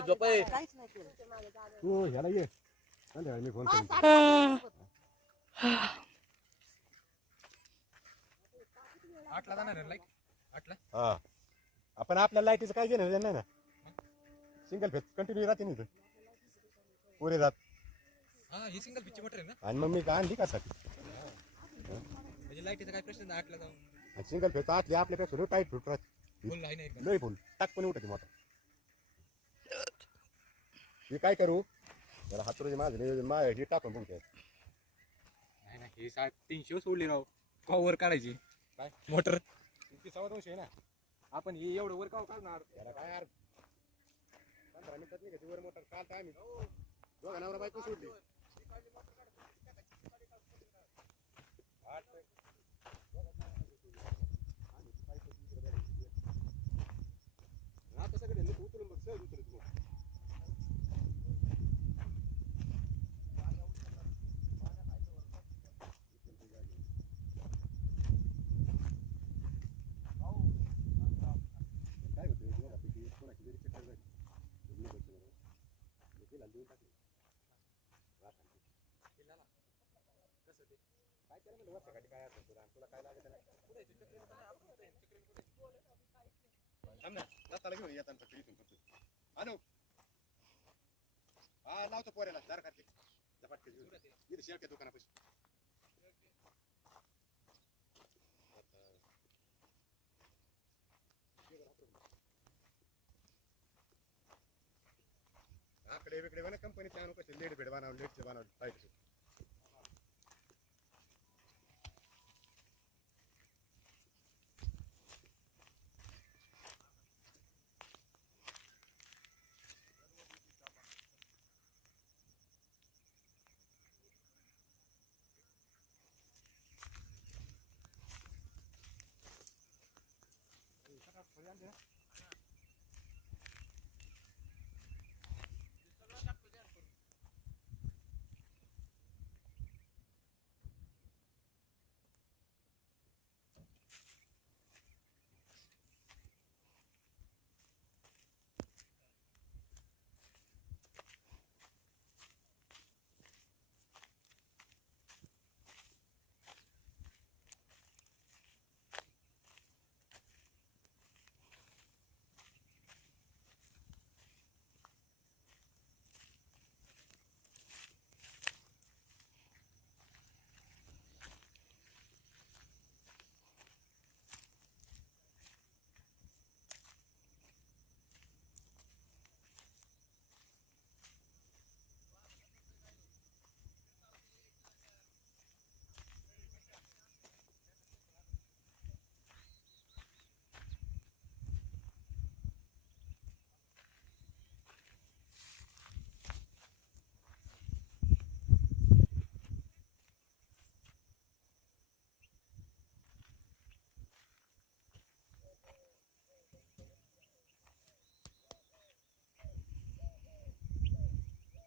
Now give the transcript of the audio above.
झोप आहे. तू ह्याला ये. संध्याकाळी मी फोन आठला जाणार आहे लाइट आठला? हा. आपण आपल्या लाईटीचं काय घेणं देणं नाही ना? सिंगल फेज कंटिन्यू राहते ना इथं. पुरे जात. हा ही सिंगल पिच्ची मोटर आहे ना? आणि मग मी का आणली का साठी म्हणजे लाईटीचा काय प्रश्न नाही आठला जाऊन. सिंगल फेज आतली आपल्यापेक्षा लय टाईट फुट राहते. फुल एकदम. लय फुल. टाक पण उठते मोठा. हे काय करू? जरा हातुराचे माझं नियोजन माझ्या हे टाकून पण नाही नाही हे साठ तीनशे सोडली राव. कवर काढायची? काय? मोटर. इतकी सव्वा दोनशे आहे ना. आपण हे एवढं वर काव काढणार? त्याला काय यार? पंधरा मिनिटात निघायची वर मोटर. काल तर आम्ही. दोघा नवरा बायको सोडली. थांब ना. रस्त्याला घेऊन Ano? Ah, no te puedes lanzar, Carlos. La parte de Mira, si que tocan a pues. ఆ ఇక్కడ ఇక్కడ ఏమైనా కంపెనీ చాలా లేట్ పెడవానా లేట్ పెడవానా బయట ขออนุญาตเดี๋ยวนะ